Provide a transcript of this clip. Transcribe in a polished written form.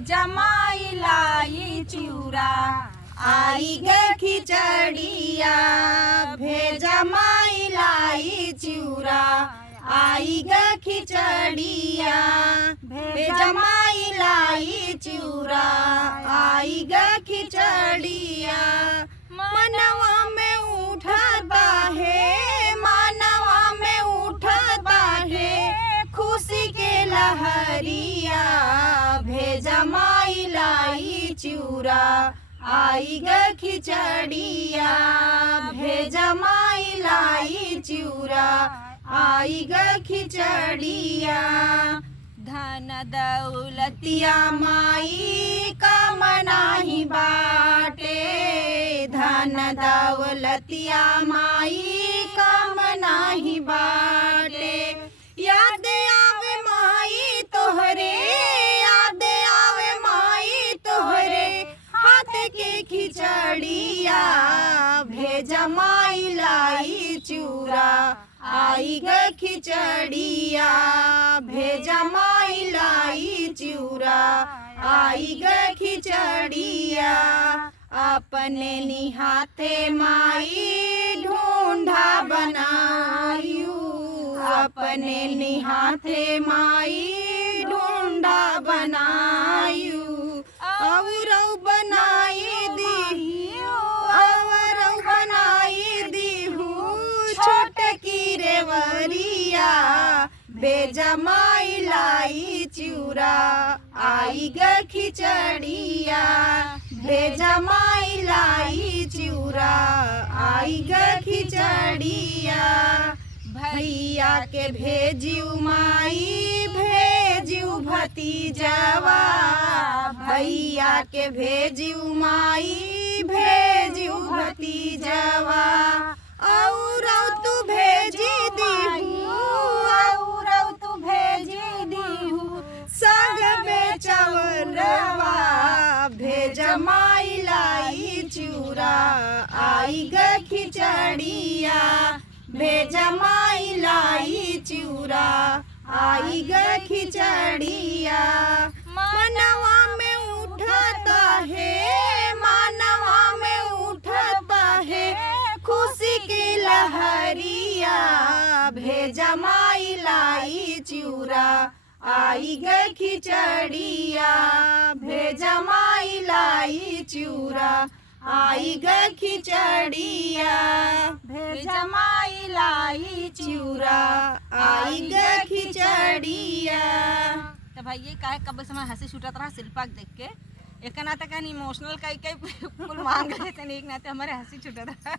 भेजा माई लाई चिउरा, आई ग खिचड़िया भेजा माई लाई चिउरा, आई ग खिचड़िया भेजा माई लाई चिउरा, आई ग खिचड़िया। मनवा में उठता है, मनवा में उठता है खुशी के लहरिया, भेजा माई लाई चिउरा, आई ग खिचड़िया भेजा माई लाई चिउरा, आई ग खिचड़िया। धन दौलतिया माई काम नाही बाटे, धन दौलतिया माई काम नाही बाटे। याद आवे माई तोहरे, याद आवे माई तोहरे हाथ के खिचड़िया, भेजा माई लाई चिउरा, आई ग खिचड़िया भेजा माई लाई चिउरा, आई ग खिचड़िया। अपने निहाथे माई ढूंढा बनायू, अपने निहाथे माई ढूंढा बनायू, और बनाई दीहू, और बनाई दीहू छोटकी रेवरिया, भेजा माई लाई चिउरा, आई ग खिचड़िया भेजा माई लाई चिउरा, आई ग खिचड़िया। भैया के भेजियू माई भेजियू भतीजवा, भैया के भेजियू माई भेजियू भतीजवा, और तू भेजी दीहू, और तू भेजी दीहू संग बेचवरवा, भेजा माई लाई चिउरा, आई ग खिचड़िया भेजा माई लाई चिउरा, आई ग खिचड़िया। मनवा में उठता है, मनवा में उठता है खुशी की लहरिया, भेजा माई लाई चिउरा, आई ग खिचड़िया भेजा माई लाई चिउरा, आई ग खिचड़िया भेजा माई लाई चिउरा, आई ग खिचड़िया। तो भाई ये काहे कब समय हंसी छूटत रहा शिल्पा के देख के, एक नाते का इमोशनल कई कई कुल मांग रहे थे, एक नाते हमारे हंसी छूटत रहा।